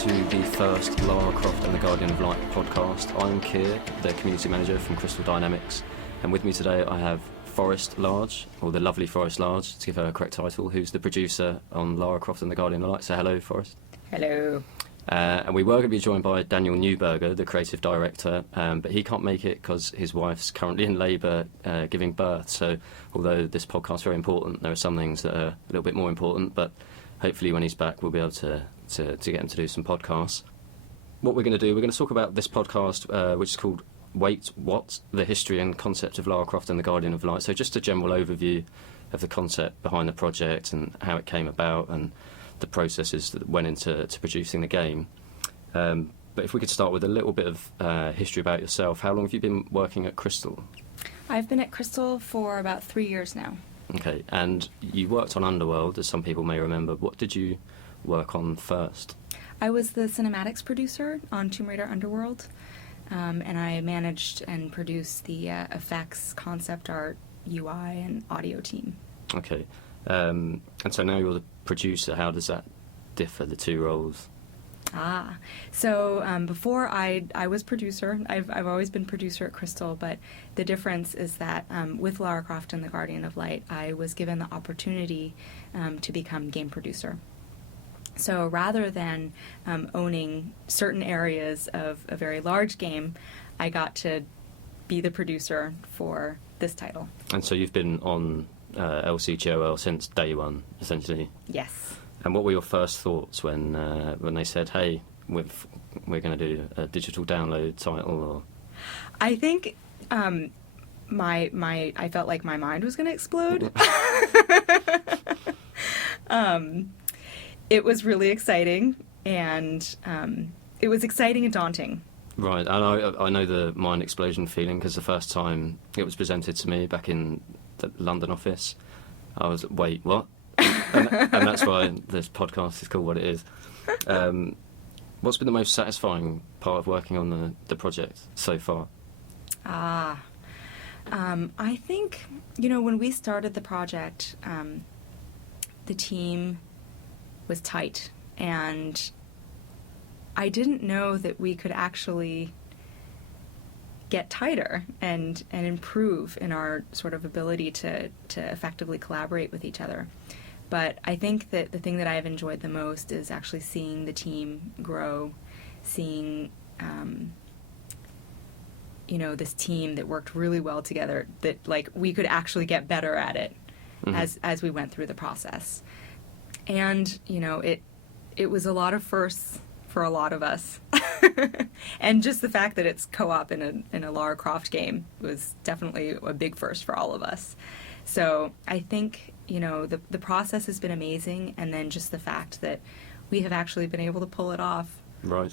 to the first Lara Croft and the Guardian of Light podcast. I'm Keir, the community manager from Crystal Dynamics, and with me today I have Forrest Large, or the lovely Forrest Large, to give her a correct title, who's the producer on Lara Croft and the Guardian of Light. So hello, Forrest. Hello. And we were going to be joined by Daniel Newberger, the creative director, but he can't make it because his wife's currently in labour giving birth. So although this podcast is very important, there are some things that are a little bit more important, but hopefully when he's back we'll be able to get him to do some podcasts. What we're going to do, we're going to talk about this podcast, which is called Wait, What? The History and Concept of Lara Croft and the Guardian of Light. So just a general overview of the concept behind the project and how it came about and the processes that went into producing the game. But if we could start with a little bit of history about yourself. How long have you been working at Crystal? I've been at Crystal for about 3 years now. Okay, and you worked on Underworld, as some people may remember. What did you work on first? I was the cinematics producer on Tomb Raider Underworld, and I managed and produced the effects, concept art, UI, and audio team. Okay, and so now you're the producer. How does that differ, the two roles? So before I was producer. I've always been producer at Crystal, but the difference is that with Lara Croft and the Guardian of Light, I was given the opportunity to become game producer. So rather than owning certain areas of a very large game, I got to be the producer for this title. And so you've been on LCGoL since day one, essentially? Yes. And what were your first thoughts when they said, "Hey, we're going to do a digital download title"? Or I think I felt like my mind was going to explode. It was really exciting, and it was exciting and daunting. Right, I know the mind explosion feeling because the first time it was presented to me back in the London office, I was like, wait, what? and that's why this podcast is called what it is. What's been the most satisfying part of working on the project so far? I think, when we started the project, the team was tight, and I didn't know that we could actually get tighter and improve in our sort of ability to effectively collaborate with each other. But I think that the thing that I've enjoyed the most is actually seeing the team grow, seeing, this team that worked really well together, that, we could actually get better at it as we went through the process. And, it was a lot of firsts for a lot of us. And just the fact that it's co-op in a Lara Croft game was definitely a big first for all of us. So I think, the process has been amazing, and then just the fact that we have actually been able to pull it off. Right.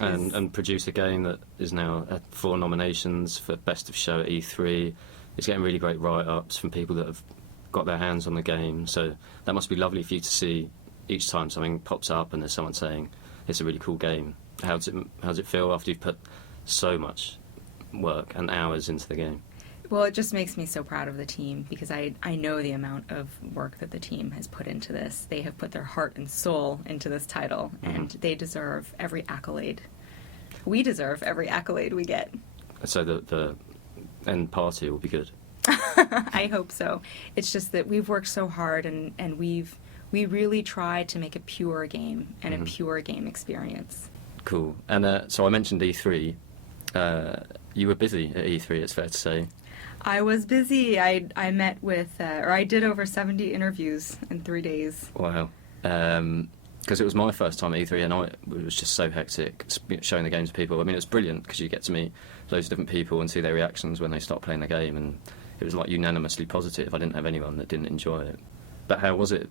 And produce a game that is now at 4 nominations for Best of Show at E3. It's getting really great write-ups from people that have got their hands on the game. So that must be lovely for you to see each time something pops up and there's someone saying, it's a really cool game. How does it feel after you've put so much work and hours into the game? Well, it just makes me so proud of the team, because I know the amount of work that the team has put into this. They have put their heart and soul into this title, and they deserve every accolade. We deserve every accolade we get. So the end party will be good. I hope so. It's just that we've worked so hard, and we really tried to make a pure game and a pure game experience. Cool. And so I mentioned E3. You were busy at E3, it's fair to say. I was busy. I met with, I did over 70 interviews in 3 days. Wow. Because it was my first time at E3, and it was just so hectic showing the game to people. I mean, it's brilliant because you get to meet loads of different people and see their reactions when they start playing the game, and it was unanimously positive. I didn't have anyone that didn't enjoy it. But how was it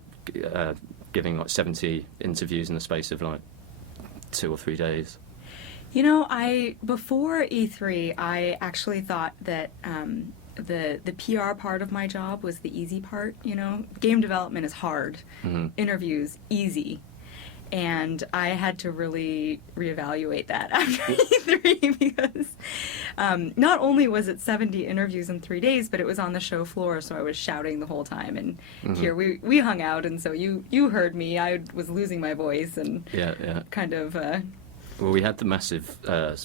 giving 70 interviews in the space of 2 or 3 days? Before E3, I actually thought that the PR part of my job was the easy part. Game development is hard. Interviews, easy. And I had to really reevaluate that after E3 because not only was it 70 interviews in 3 days, but it was on the show floor, so I was shouting the whole time. And here we hung out, and so you heard me. I was losing my voice and kind of... Well, we had the massive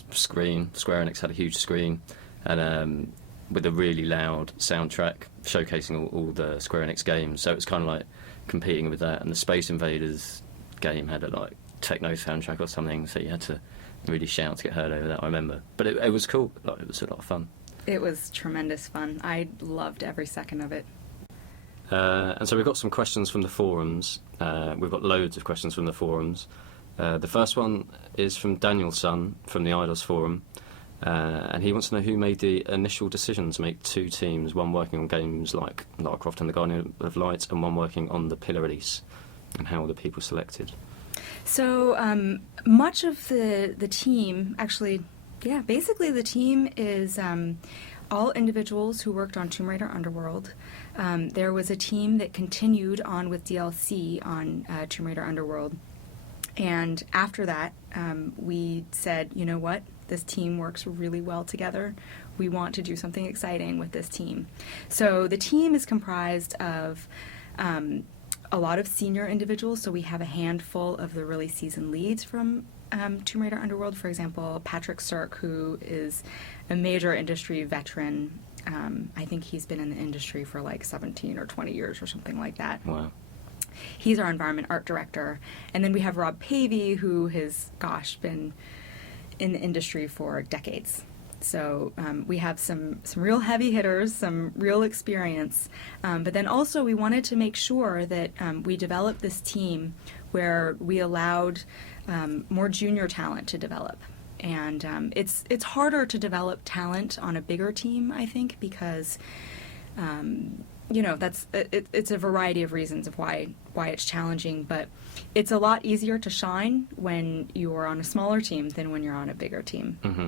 screen. Square Enix had a huge screen, and with a really loud soundtrack showcasing all the Square Enix games. So it was kind of like competing with that. And the Space Invaders game had a like techno soundtrack or something, so you had to really shout to get heard over that, I remember. But it was cool. Like, it was a lot of fun. It was tremendous fun. I loved every second of it. And so we've got some questions from the forums. We've got loads of questions from the forums. The first one is from Daniel Sun from the IDOS forum, and he wants to know who made the initial decision to make two teams, one working on games like Lara Croft and the Guardian of Light, and one working on the Pillar release, and how were the people selected? So much of the team, actually, basically the team is all individuals who worked on Tomb Raider Underworld. There was a team that continued on with DLC on Tomb Raider Underworld. And after that, we said, you know what, this team works really well together. We want to do something exciting with this team. So the team is comprised of a lot of senior individuals. So we have a handful of the really seasoned leads from Tomb Raider Underworld. For example, Patrick Sirk, who is a major industry veteran. I think he's been in the industry for like 17 or 20 years or something like that. Wow. He's our environment art director. And then we have Rob Pavey, who has, been in the industry for decades. So we have some real heavy hitters, some real experience. But then also we wanted to make sure that we developed this team where we allowed more junior talent to develop. And it's harder to develop talent on a bigger team, I think, because... it's a variety of reasons of why it's challenging, but it's a lot easier to shine when you're on a smaller team than when you're on a bigger team. Mm-hmm.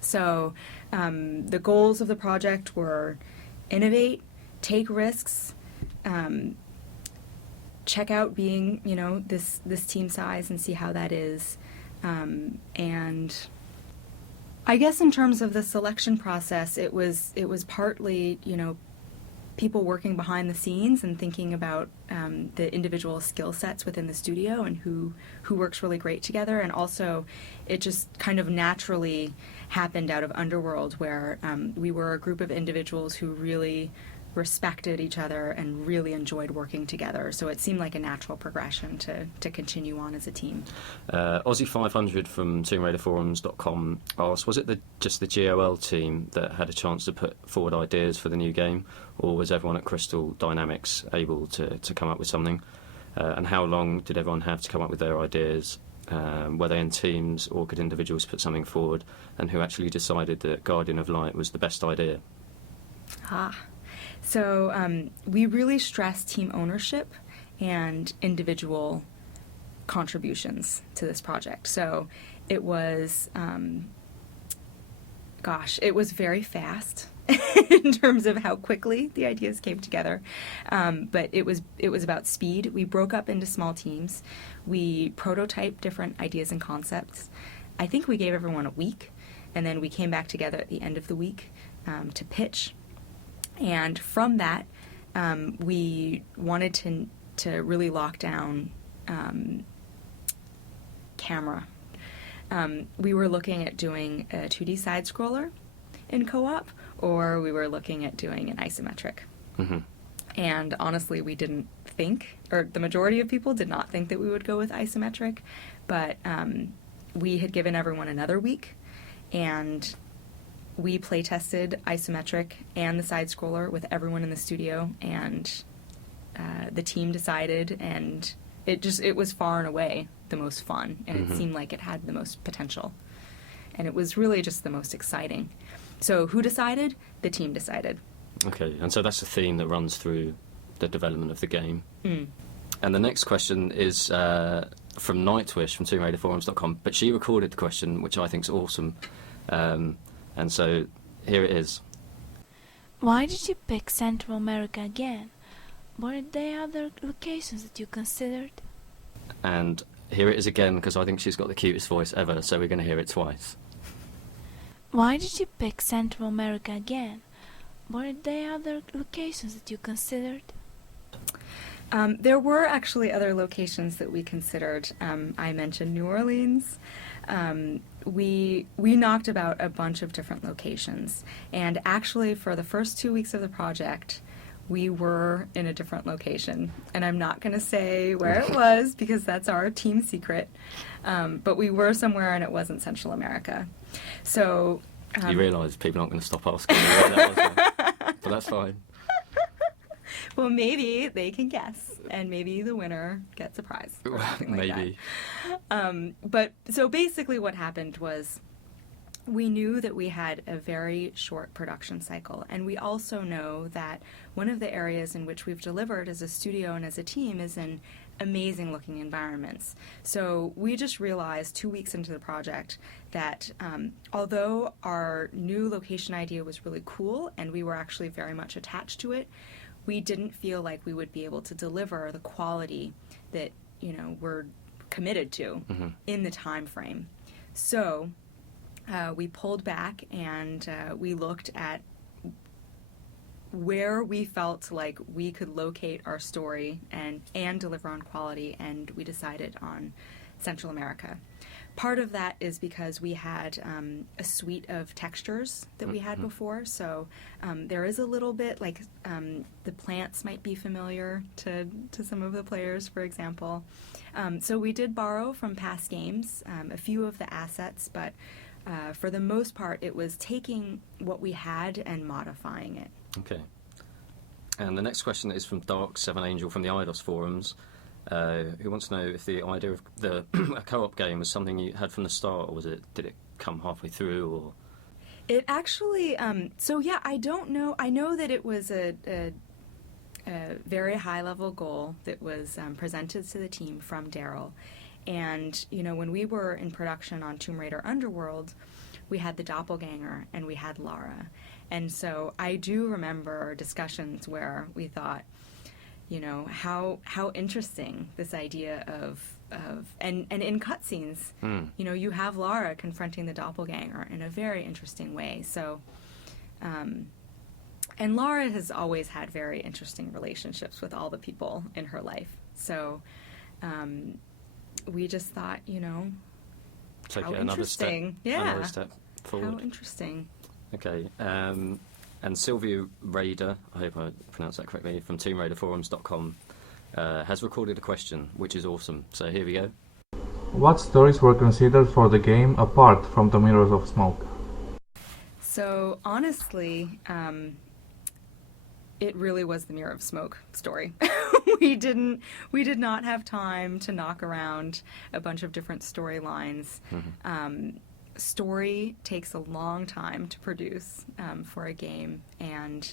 So the goals of the project were innovate, take risks, check out being, this team size and see how that is. And I guess in terms of the selection process, it was partly, people working behind the scenes and thinking about the individual skill sets within the studio and who works really great together. And also, it just kind of naturally happened out of Underworld, where we were a group of individuals who really respected each other and really enjoyed working together. So it seemed like a natural progression to continue on as a team. Aussie500 from TombRaiderForums.com asked, was it just the GOL team that had a chance to put forward ideas for the new game, or was everyone at Crystal Dynamics able to come up with something? And how long did everyone have to come up with their ideas? Were they in teams, or could individuals put something forward? And who actually decided that Guardian of Light was the best idea? So we really stress team ownership and individual contributions to this project. So it was, it was very fast in terms of how quickly the ideas came together. But it was about speed. We broke up into small teams. We prototyped different ideas and concepts. I think we gave everyone a week, and then we came back together at the end of the week to pitch. And from that, we wanted to really lock down camera. We were looking at doing a 2D side-scroller in co-op, or we were looking at doing an isometric. Mm-hmm. And honestly, we didn't think, or the majority of people did not think that we would go with isometric, but we had given everyone another week, and we play-tested isometric and the side-scroller with everyone in the studio, and the team decided, and it was far and away the most fun, and it seemed like it had the most potential. And it was really just the most exciting. So who decided? The team decided. Okay, and so that's a theme that runs through the development of the game. Mm. And the next question is from Nightwish from TombRaiderForums.com, but she recorded the question, which I think is awesome. And so here it is. Why did you pick Central America again? Were there other locations that you considered? And hear it is again because I think she's got the cutest voice ever, so we're going to hear it twice. Why did you pick Central America again? Were there other locations that you considered? There were actually other locations that we considered. I mentioned New Orleans. We knocked about a bunch of different locations, and actually for the first 2 weeks of the project, we were in a different location. And I'm not going to say where it was because that's our team secret, but we were somewhere and it wasn't Central America. So you realise people aren't going to stop asking me where that was, right? But that's fine. Well, maybe they can guess, and maybe the winner gets a prize. Or something like Maybe. that. But so basically what happened was we knew that we had a very short production cycle, and we also know that one of the areas in which we've delivered as a studio and as a team is in amazing looking environments. So we just realized 2 weeks into the project that although our new location idea was really cool and we were actually very much attached to it, we didn't feel like we would be able to deliver the quality that, you know, we're committed to in the time frame. So we pulled back and we looked at where we felt like we could locate our story and deliver on quality, and we decided on Central America. Part of that is because we had a suite of textures that we had before, so there is a little bit, like the plants might be familiar to some of the players, for example. So we did borrow from past games a few of the assets, but for the most part it was taking what we had and modifying it. Okay. And the next question is from Dark Seven Angel from the IDOS forums, who wants to know if the idea of a co-op game was something you had from the start, or did it come halfway through, or? It actually, so yeah, I don't know. I know that it was a very high-level goal that was presented to the team from Daryl. And, you know, when we were in production on Tomb Raider Underworld, we had the doppelganger and we had Lara. And so I do remember discussions where we thought, you know, how interesting this idea of and in cutscenes, you know, you have Lara confronting the doppelganger in a very interesting way. So, and Lara has always had very interesting relationships with all the people in her life. So, we just thought, you know, Take how it another step, interesting. Yeah. another step forward. How interesting. Okay. And Sylvia Raider, I hope I pronounced that correctly, from TombRaiderForums.com, has recorded a question, which is awesome. So here we go. What stories were considered for the game apart from the Mirrors of Smoke? So honestly, it really was the Mirror of Smoke story. we did not have time to knock around a bunch of different storylines. Story takes a long time to produce for a game, and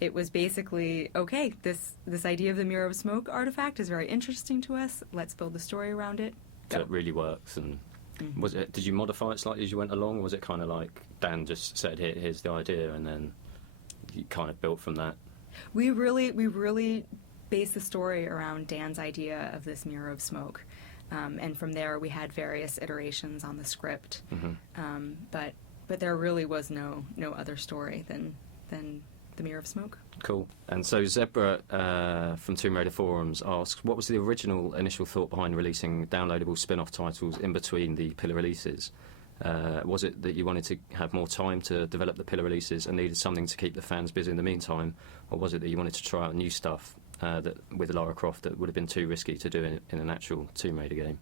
it was basically, okay, this idea of the Mirror of Smoke artifact is very interesting to us. Let's build the story around it. So it really works. And did you modify it slightly as you went along, or was it kind of like Dan just said, here's the idea, and then you kind of built from that? We really based the story around Dan's idea of this Mirror of Smoke. And from there, we had various iterations on the script, but there really was no other story than the Mirror of Smoke. Cool. And so Zebra from Tomb Raider Forums asks, what was the original initial thought behind releasing downloadable spin-off titles in between the pillar releases? Was it that you wanted to have more time to develop the pillar releases and needed something to keep the fans busy in the meantime, or was it that you wanted to try out new stuff that with Lara Croft that would have been too risky to do in an actual Tomb Raider game?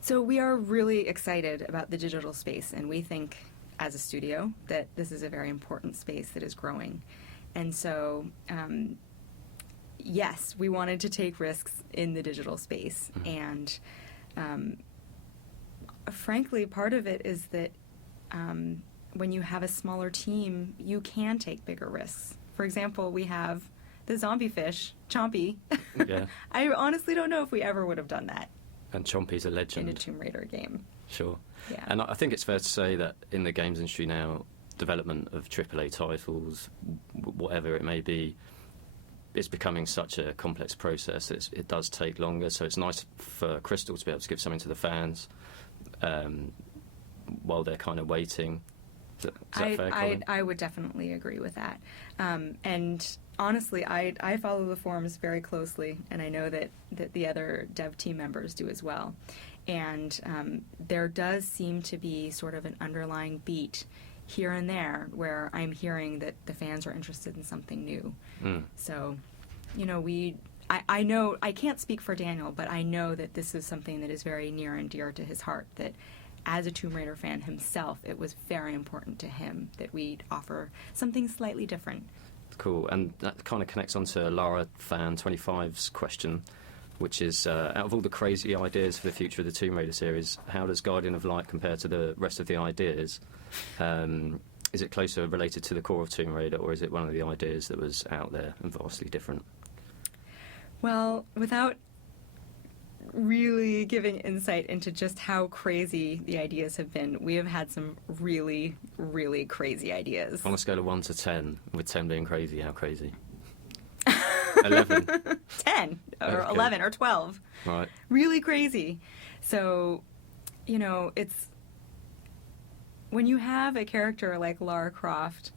So we are really excited about the digital space, and we think as a studio that this is a very important space that is growing. And so, yes, we wanted to take risks in the digital space. And frankly, part of it is that when you have a smaller team, you can take bigger risks. For example, we have the zombie fish, Chompy. Yeah. I honestly don't know if we ever would have done that. And Chompy's a legend. In a Tomb Raider game. Sure. Yeah. And I think it's fair to say that in the games industry now, development of AAA titles, whatever it may be, it's becoming such a complex process. It does take longer, so it's nice for Crystal to be able to give something to the fans while they're kind of waiting. Is that fair, Colin? I would definitely agree with that. And honestly, I follow the forums very closely, and I know that the other dev team members do as well. And there does seem to be sort of an underlying beat here and there where I'm hearing that the fans are interested in something new. So, you know, I know, I can't speak for Daniel, but I know that this is something that is very near and dear to his heart, that as a Tomb Raider fan himself, it was very important to him that we'd offer something slightly different. Cool, and that kind of connects onto Lara Fan 25's question, which is, out of all the crazy ideas for the future of the Tomb Raider series, how does Guardian of Light compare to the rest of the ideas? Is it closer related to the core of Tomb Raider, or is it one of the ideas that was out there and vastly different? Well, without really giving insight into just how crazy the ideas have been, we have had some really, really crazy ideas. On a scale of 1 to 10, with 10 being crazy, how crazy? 11. 10 or Okay. 11 or 12. Right. Really crazy. So, you know, it's when you have a character like Lara Croft,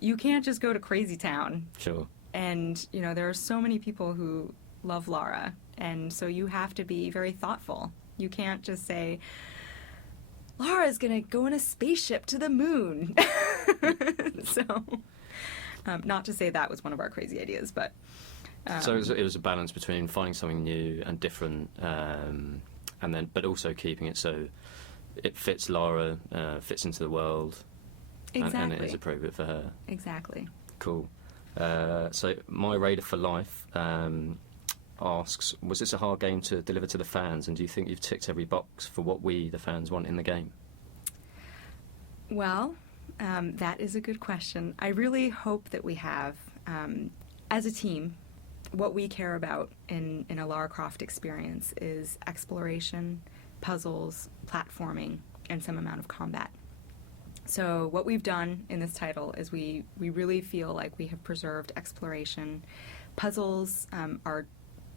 you can't just go to Crazy Town. Sure. And, you know, there are so many people who love Lara, and so you have to be very thoughtful. You can't just say, Lara's gonna go in a spaceship to the moon. So, not to say that was one of our crazy ideas, but... So it was a balance between finding something new and different, and then, but also keeping it so it fits Lara, fits into the world, Exactly. and it is appropriate for her. Exactly. Cool. So My Raider for Life asks, was this a hard game to deliver to the fans, and do you think you've ticked every box for what we, the fans, want in the game? Well, that is a good question. I really hope that we have, as a team, what we care about in a Lara Croft experience is exploration, puzzles, platforming, and some amount of combat. So what we've done in this title is we really feel like we have preserved exploration. Puzzles are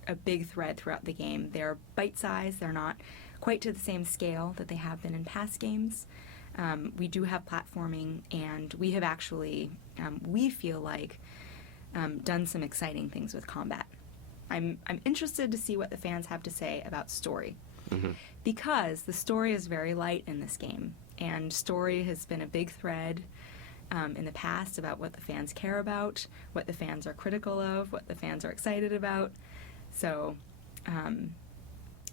a big thread throughout the game. They're bite-sized. They're not quite to the same scale that they have been in past games. We do have platforming, and we have actually, we feel like, done some exciting things with combat. I'm interested to see what the fans have to say about story, because the story is very light in this game, and story has been a big thread in the past about what the fans care about, what the fans are critical of, what the fans are excited about. So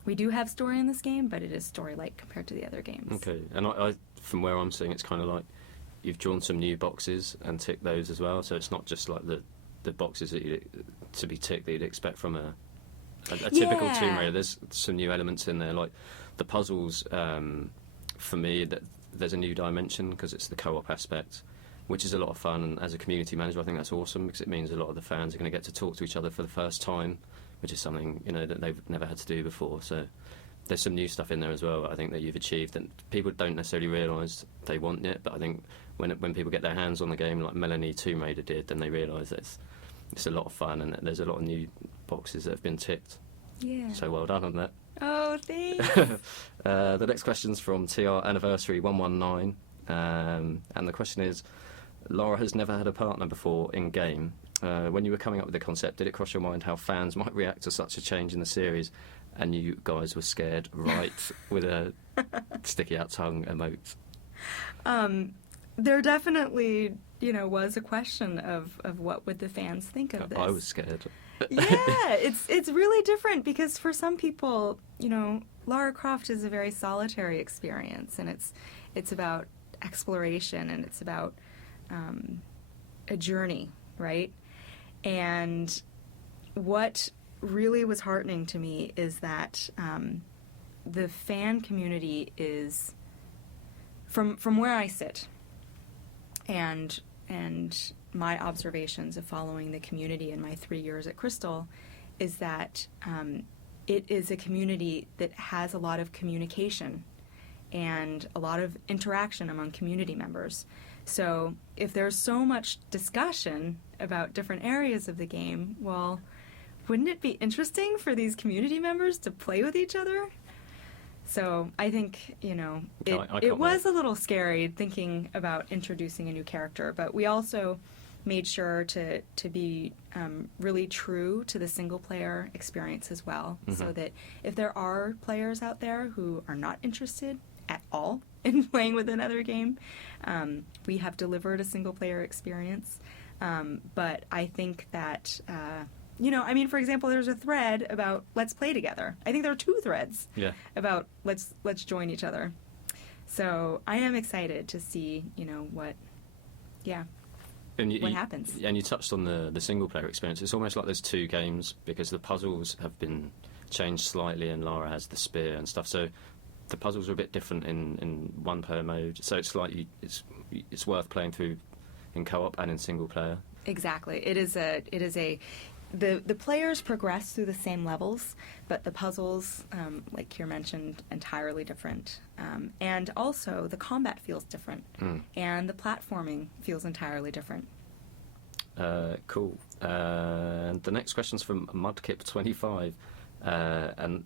we do have story in this game, but it is story light compared to the other games. Okay, and I from where I'm seeing, it's kind of like you've drawn some new boxes and ticked those as well, so it's not just like the boxes that to be ticked that you'd expect from a typical Tomb Raider. There's some new elements in there, like the puzzles. For me, that there's a new dimension because it's the co-op aspect, which is a lot of fun, and as a community manager I think that's awesome because it means a lot of the fans are going to get to talk to each other for the first time, which is something, you know, that they've never had to do before. So there's some new stuff in there as well, I think, that you've achieved that people don't necessarily realise they want yet, but I think when people get their hands on the game, like Melanie Tomb Raider did, then they realise that it's a lot of fun and that there's a lot of new boxes that have been ticked. Yeah. So well done on that. Oh, thanks. The next question's from TR Anniversary 119, and the question is, Lara has never had a partner before in-game. When you were coming up with the concept, did it cross your mind how fans might react to such a change in the series? And you guys were scared, right? With a sticky out tongue emote. There definitely, you know, was a question of what would the fans think of this. I was scared. Yeah, it's really different because for some people, you know, Lara Croft is a very solitary experience, and it's about exploration, and it's about a journey, right? And what really was heartening to me is that the fan community is, from where I sit, and my observations of following the community in my 3 years at Crystal, is that it is a community that has a lot of communication and a lot of interaction among community members. So if there's so much discussion about different areas of the game, well, wouldn't it be interesting for these community members to play with each other? So I think, you know, it was a little scary thinking about introducing a new character, but we also made sure to be really true to the single-player experience as well, so that if there are players out there who are not interested at all in playing with another game, we have delivered a single-player experience. But I think that, you know, I mean, for example, there's a thread about let's play together. I think there are 2 threads about let's join each other. So I am excited to see, you know, what happens. And you touched on the single-player experience. It's almost like there's 2 games because the puzzles have been changed slightly and Lara has the spear and stuff. So the puzzles are a bit different in one-player mode. So it's like it's worth playing through in co-op and in single-player. Exactly. The players progress through the same levels, but the puzzles, like Kier mentioned, entirely different. And also, the combat feels different, and the platforming feels entirely different. Cool. And the next question's from Mudkip25, and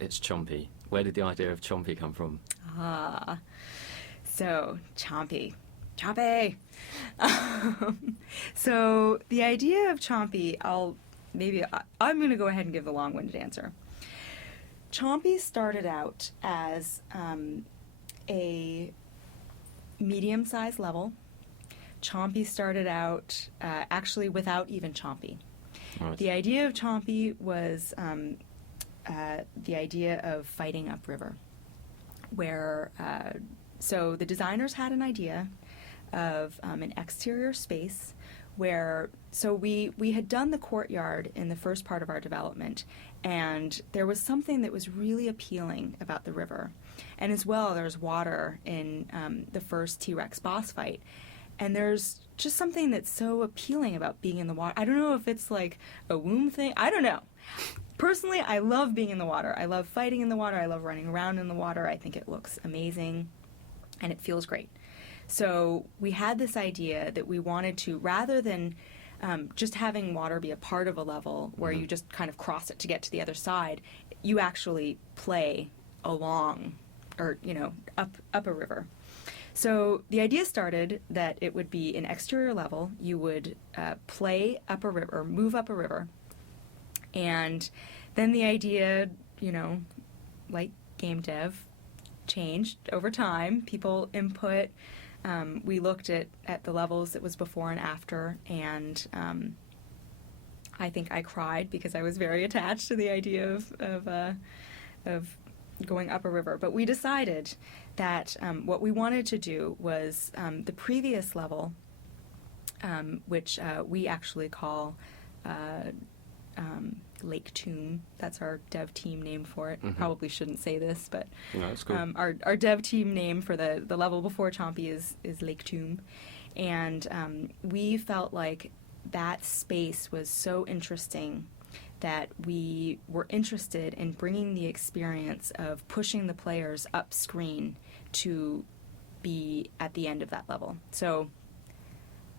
it's Chompy. Where did the idea of Chompy come from? So, Chompy. So the idea of Chompy, I'm going to go ahead and give the long-winded answer. Chompy started out as a medium-sized level. Chompy started out actually without even Chompy. Right. The idea of Chompy was the idea of fighting upriver, where so the designers had an idea of an exterior space where, so we had done the courtyard in the first part of our development, and there was something that was really appealing about the river. And as well, there's water in the first T-Rex boss fight. And there's just something that's so appealing about being in the water. I don't know if it's like a womb thing. I don't know. Personally, I love being in the water. I love fighting in the water. I love running around in the water. I think it looks amazing, and it feels great. So we had this idea that we wanted to, rather than just having water be a part of a level where you just kind of cross it to get to the other side, you actually play along, or, you know, up a river. So the idea started that it would be an exterior level. You would play up a river, or move up a river. And then the idea, you know, like game dev, changed over time. People input. We looked at the levels that was before and after, and I think I cried because I was very attached to the idea of going up a river. But we decided that what we wanted to do was the previous level, which we actually call Lake Tomb. That's our dev team name for it. Probably shouldn't say this, but No, that's cool. our dev team name for the level before Chompy is Lake Tomb. And we felt like that space was so interesting that we were interested in bringing the experience of pushing the players up screen to be at the end of that level. So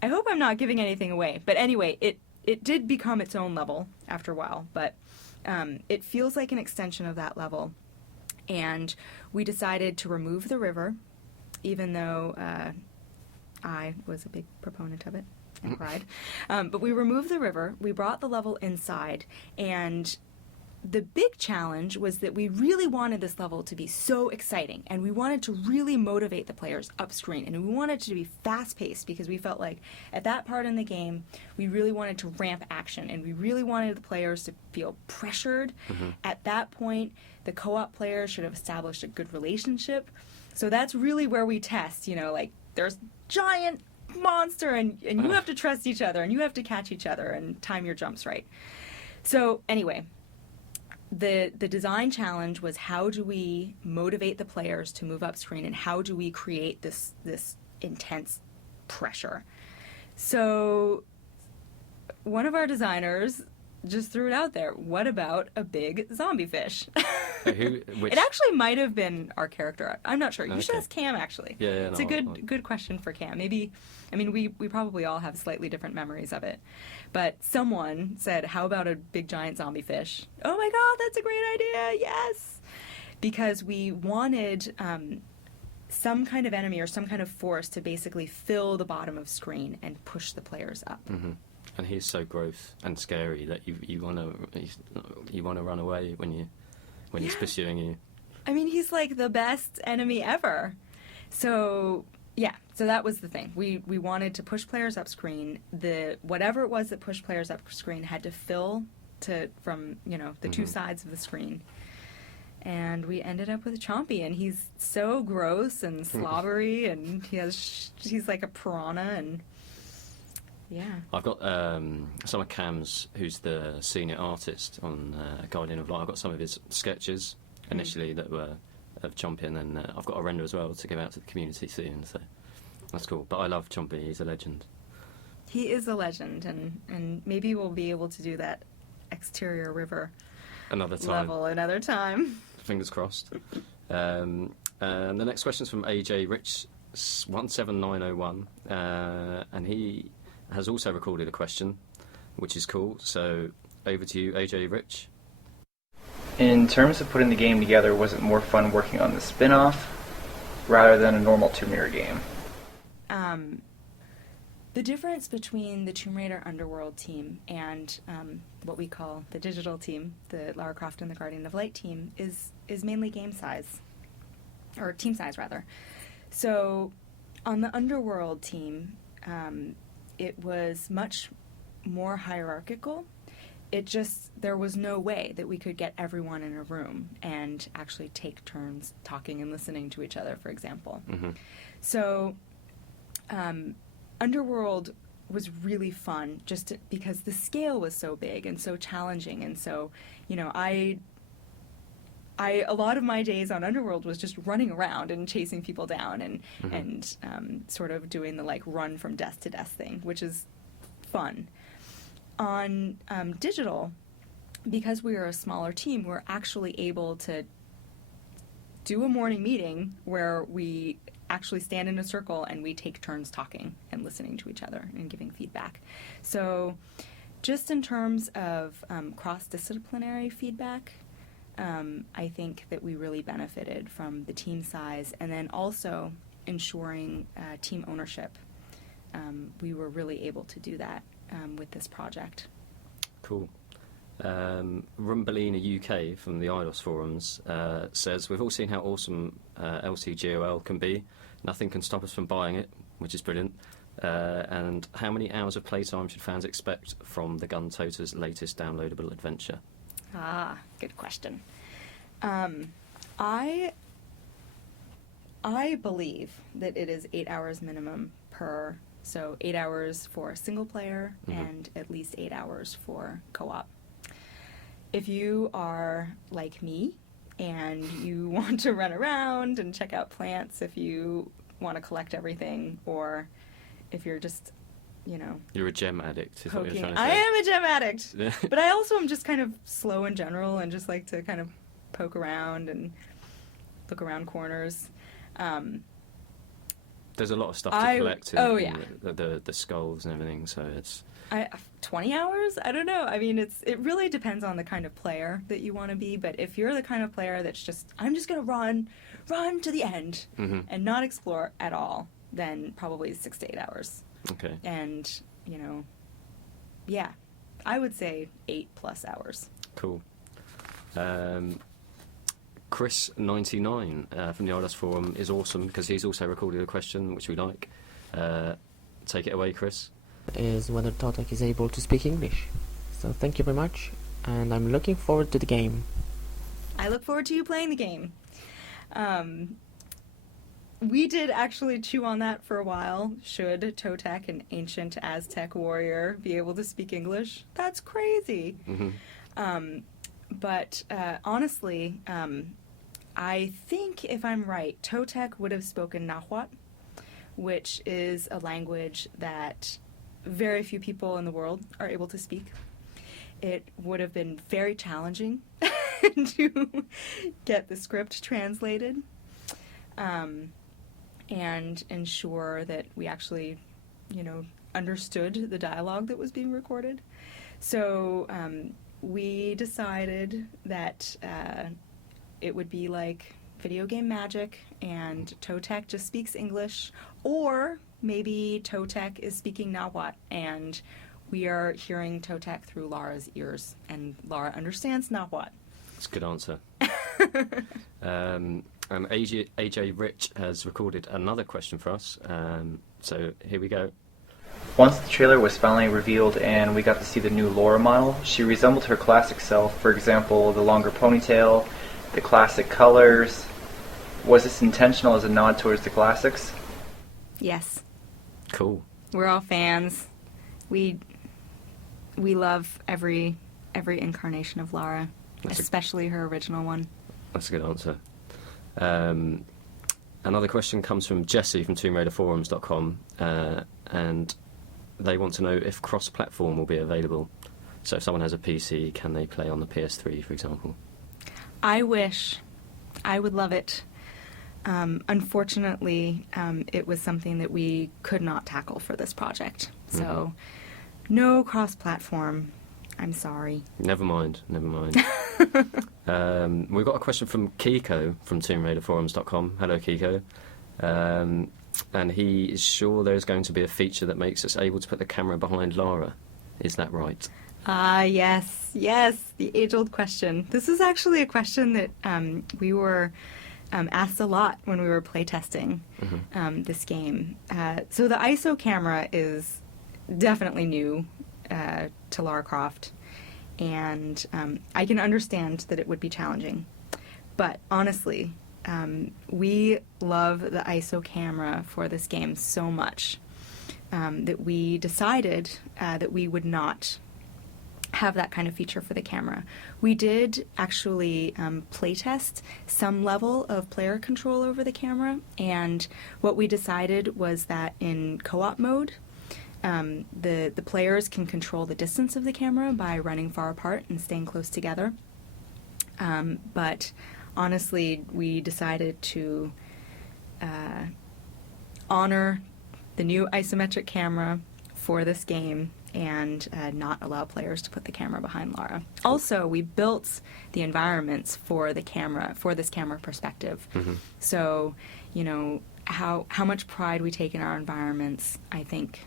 I hope I'm not giving anything away, but anyway, it did become its own level after a while, but it feels like an extension of that level. And we decided to remove the river, even though I was a big proponent of it and cried. But we removed the river, we brought the level inside, and the big challenge was that we really wanted this level to be so exciting, and we wanted to really motivate the players up screen, and we wanted it to be fast-paced because we felt like at that part in the game we really wanted to ramp action, and we really wanted the players to feel pressured. At that point, the co-op players should have established a good relationship. So that's really where we test, you know, like there's giant monster and you have to trust each other and you have to catch each other and time your jumps right. So anyway, the design challenge was, how do we motivate the players to move up screen, and how do we create this intense pressure? So one of our designers just threw it out there. What about a big zombie fish? Which? It actually might have been our character. I'm not sure. You should Okay. ask Cam, actually. Yeah, It's a good question for Cam. Maybe, I mean, we probably all have slightly different memories of it. But someone said, how about a big giant zombie fish? Oh my god, that's a great idea, yes! Because we wanted some kind of enemy or some kind of force to basically fill the bottom of screen and push the players up. Mm-hmm. And he's so gross and scary that you want to run away when he's pursuing you. I mean, he's like the best enemy ever. So yeah, so that was the thing. We wanted to push players up screen. Whatever it was that pushed players up screen had to fill from the two sides of the screen. And we ended up with Chompy, and he's so gross and slobbery, and he's like a piranha, and yeah. I've got some of Cam's, who's the senior artist on Guardian of Light. I've got some of his sketches initially that were of Chompy, and then I've got a render as well to give out to the community soon. So that's cool. But I love Chompy. He's a legend. He is a legend, and maybe we'll be able to do that exterior river Another time. level another time. Fingers crossed. And the next question is from AJ Rich 17901, and he has also recorded a question, which is cool. So over to you, AJ Rich. In terms of putting the game together, was it more fun working on the spin-off rather than a normal Tomb Raider game? The difference between the Tomb Raider Underworld team and what we call the digital team, the Lara Croft and the Guardian of Light team, is mainly game size, or team size rather. So on the Underworld team, it was much more hierarchical. There was no way that we could get everyone in a room and actually take turns talking and listening to each other, for example. Mm-hmm. So Underworld was really fun just because the scale was so big and so challenging. And so, a lot of my days on Underworld was just running around and chasing people down and sort of doing the run from desk to desk thing, which is fun. On digital, because we were a smaller team, we're actually able to do a morning meeting where we actually stand in a circle and we take turns talking and listening to each other and giving feedback. So just in terms of cross-disciplinary feedback, I think that we really benefited from the team size, and then also ensuring team ownership. We were really able to do that with this project. Cool. Rumbelina UK from the IDOS forums says, we've all seen how awesome LCGoL can be. Nothing can stop us from buying it, which is brilliant. And how many hours of playtime should fans expect from the Gun Toter's latest downloadable adventure? Good question. I believe that it is 8 hours minimum per, so 8 hours for single player and at least 8 hours for co-op. If you are like me and you want to run around and check out plants, if you want to collect everything, or if you're just, You're a gem addict, is what you're trying to say. I am a gem addict, but I also am just kind of slow in general and just like to kind of poke around and look around corners. There's a lot of stuff to collect in yeah. the skulls and everything, so it's... 20 hours? I don't know. I mean, it really depends on the kind of player that you want to be, but if you're the kind of player that's just, I'm just going to run to the end and not explore at all, then probably 6 to 8 hours. Okay. And, yeah, I would say 8+ hours. Cool. Chris99 from the IDOS forum is awesome because he's also recorded a question which we like. Take it away, Chris. Is whether Totec is able to speak English. So thank you very much, and I'm looking forward to the game. I look forward to you playing the game. We did actually chew on that for a while. Should Totec, an ancient Aztec warrior, be able to speak English? That's crazy. But honestly, I think, if I'm right, Totec would have spoken Nahuatl, which is a language that very few people in the world are able to speak. It would have been very challenging to get the script translated and ensure that we actually, understood the dialogue that was being recorded. So we decided that it would be like video game magic and Totec just speaks English, or maybe Totec is speaking Nahuatl and we are hearing Totec through Lara's ears and Lara understands Nahuatl. That's a good answer. And AJ Rich has recorded another question for us, so here we go. Once the trailer was finally revealed and we got to see the new Lara model, she resembled her classic self. For example, the longer ponytail, the classic colors. Was this intentional as a nod towards the classics? Yes. Cool. We're all fans. We love every incarnation of Lara, especially her original one. That's a good answer. Another question comes from Jesse from TombRaiderForums.com, and they want to know if cross-platform will be available. So if someone has a PC, can they play on the PS3, for example? I wish. I would love it. Unfortunately, it was something that we could not tackle for this project. So, no cross-platform. I'm sorry. Never mind. We've got a question from Kiko from TombRaiderForums.com. Hello, Kiko. And he is sure there's going to be a feature that makes us able to put the camera behind Lara. Is that right? Yes, the age-old question. This is actually a question that we were asked a lot when we were playtesting this game. So the ISO camera is definitely new to Lara Croft, and I can understand that it would be challenging. But honestly, we love the ISO camera for this game so much that we decided that we would not have that kind of feature for the camera. We did actually playtest some level of player control over the camera, and what we decided was that in co-op mode, the players can control the distance of the camera by running far apart and staying close together. But honestly, we decided to honor the new isometric camera for this game and not allow players to put the camera behind Lara. Also, we built the environments for the camera, for this camera perspective. So, how much pride we take in our environments, I think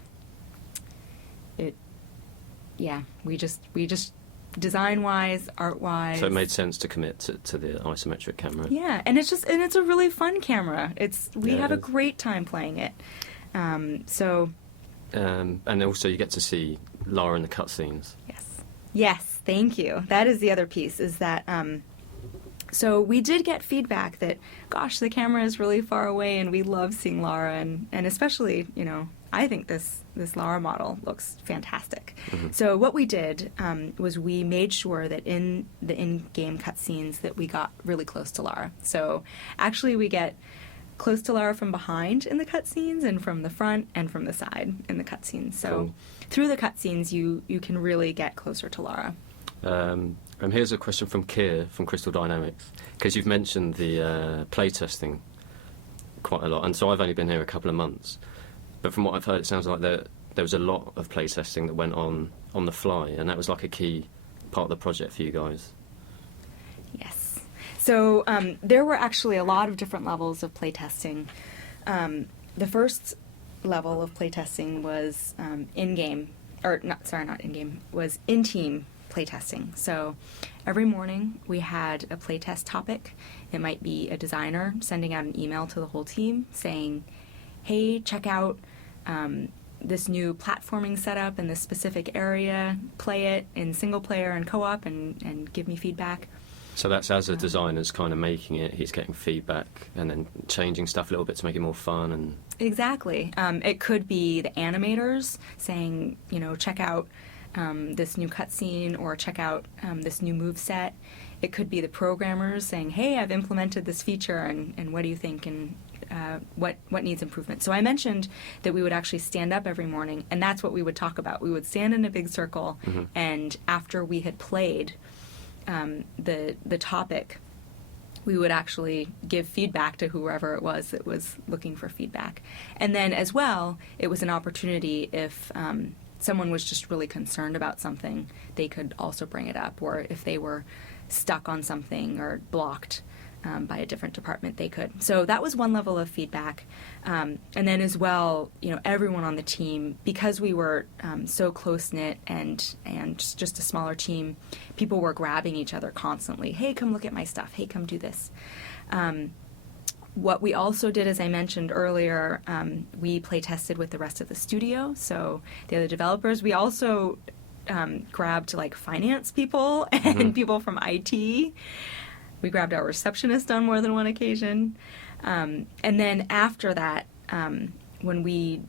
we just design-wise, art-wise. So it made sense to commit to the isometric camera. Yeah, and it's a really fun camera. We have a great time playing it. And also you get to see Lara in the cutscenes. Yes, thank you. That is the other piece, is that so we did get feedback that, gosh, the camera is really far away and we love seeing Lara, and especially, I think this Lara model looks fantastic. So what we did was we made sure that in the in-game cutscenes that we got really close to Lara. So actually we get close to Lara from behind in the cutscenes and from the front and from the side in the cutscenes. So through the cutscenes you can really get closer to Lara. And here's a question from Keir from Crystal Dynamics, because you've mentioned the playtesting quite a lot, and so I've only been here a couple of months. But from what I've heard, it sounds like there was a lot of playtesting that went on the fly, and that was like a key part of the project for you guys. Yes. So there were actually a lot of different levels of playtesting. The first level of playtesting was was in-team playtesting. So every morning we had a playtest topic. It might be a designer sending out an email to the whole team saying, hey, check out this new platforming setup in this specific area, play it in single player and co-op, and give me feedback. So that's as a designer's kind of making it, he's getting feedback and then changing stuff a little bit to make it more fun. And exactly. It could be the animators saying, check out this new cutscene, or check out this new move set. It could be the programmers saying, hey, I've implemented this feature, and what do you think, and what needs improvement. So I mentioned that we would actually stand up every morning, and that's what we would talk about. We would stand in a big circle, and after we had played, the topic, we would actually give feedback to whoever it was that was looking for feedback. And then as well, it was an opportunity if someone was just really concerned about something, they could also bring it up. Or if they were stuck on something or blocked by a different department, they could. So that was one level of feedback. And then as well, everyone on the team, because we were so close-knit and just a smaller team, people were grabbing each other constantly. Hey, come look at my stuff. Hey, come do this. What we also did, as I mentioned earlier, we play tested with the rest of the studio, so the other developers. We also grabbed like finance people and people from IT. We grabbed our receptionist on more than one occasion. And then after that, when we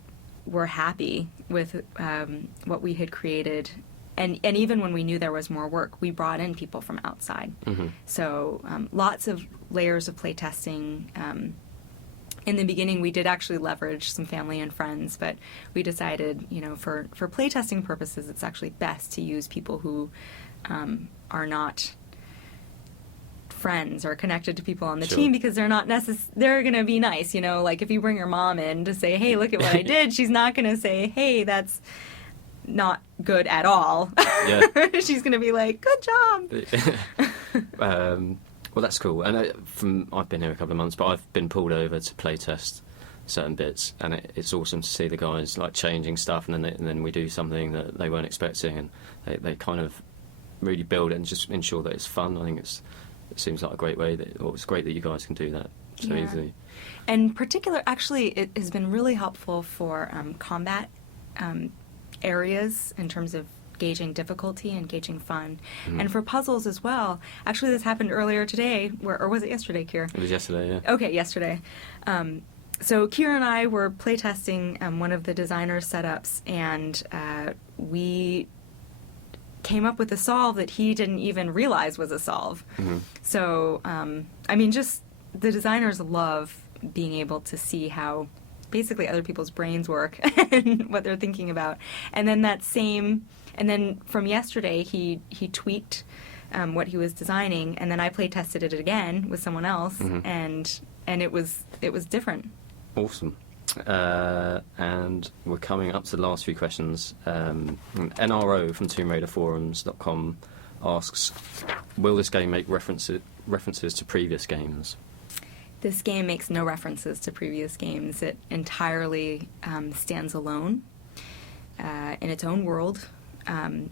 were happy with what we had created, and even when we knew there was more work, we brought in people from outside. So lots of layers of playtesting. In the beginning, we did actually leverage some family and friends, but we decided, for playtesting purposes, it's actually best to use people who are not friends or connected to people on the team, because they're not they're going to be nice, like if you bring your mom in to say, hey, look at what I did, she's not going to say, hey, that's not good at all. Yeah. She's going to be like, good job. Well, that's cool. And I've been here a couple of months, but I've been pulled over to playtest certain bits, and it's awesome to see the guys like changing stuff, and then we do something that they weren't expecting, and they kind of really build it and just ensure that it's fun. I think it seems like a great way it's great that you guys can do that so easily. And particular, actually, it has been really helpful for combat areas in terms of gauging difficulty and gauging fun. And for puzzles as well. Actually, this happened earlier today, or was it yesterday, Kier? It was yesterday, yeah. Okay, yesterday. So Kier and I were playtesting one of the designer's setups, and we came up with a solve that he didn't even realize was a solve. So, just the designers love being able to see how basically other people's brains work and what they're thinking about. And then from yesterday, he tweaked what he was designing, and then I play tested it again with someone else, and it was different. Awesome. And we're coming up to the last few questions. NRO from TombRaiderForums.com asks, will this game make references to previous games? This game makes no references to previous games. It entirely stands alone in its own world.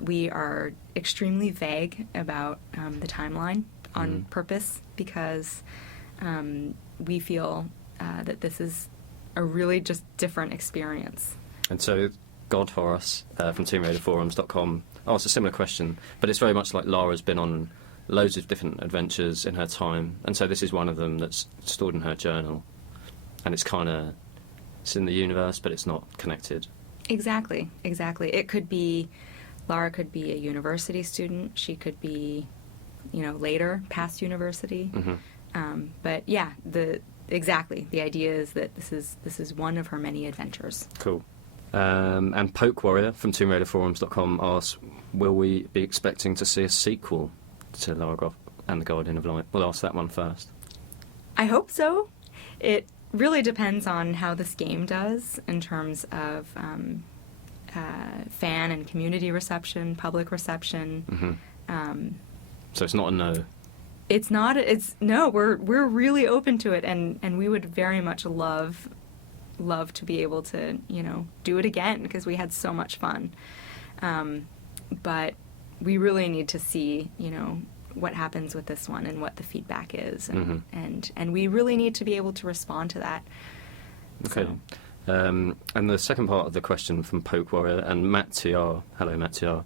We are extremely vague about the timeline on purpose, because we feel that this is a really just different experience. And so Godhorace from TombRaiderForums.com asked a similar question, but it's very much like Lara's been on loads of different adventures in her time, and so this is one of them that's stored in her journal, and it's in the universe, but it's not connected. Exactly. It could be, Lara could be a university student, she could be, later, past university, but yeah, the idea is that this is one of her many adventures. Cool. And Poke Warrior from TombRaiderForums.com asks, will we be expecting to see a sequel to Lara Croft and the Guardian of Light? We'll ask that one first. I hope so. It really depends on how this game does in terms of fan and community reception, public reception. So it's not a no. It's not. No. We're really open to it, and we would very much love to be able to do it again, because we had so much fun. But we really need to see what happens with this one and what the feedback is, and we really need to be able to respond to that. Okay. So. And the second part of the question from Poke Warrior and Matt TR, hello Matt TR,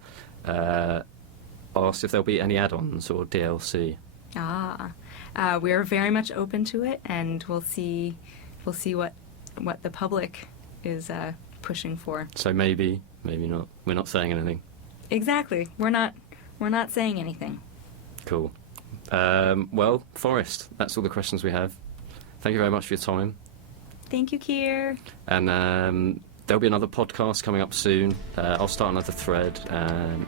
asked if there'll be any add-ons or DLC. We're very much open to it, and we'll see what the public is pushing for. So maybe not. We're not saying anything. Exactly. We're not saying anything. Cool. Well, Forrest, that's all the questions we have. Thank you very much for your time. Thank you, Kier. And there'll be another podcast coming up soon. I'll start another thread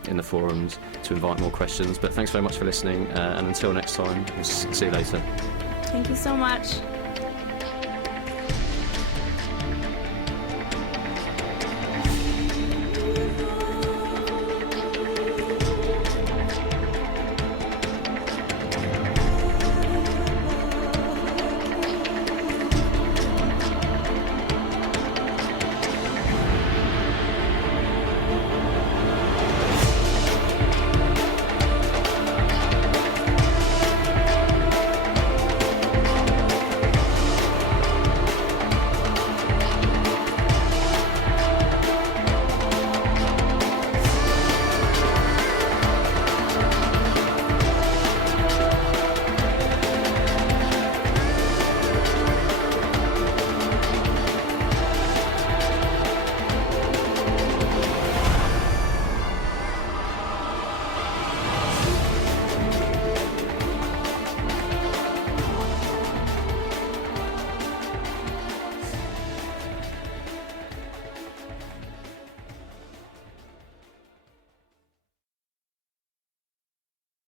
in the forums to invite more questions. But thanks very much for listening, and until next time, we'll see you later. Thank you so much.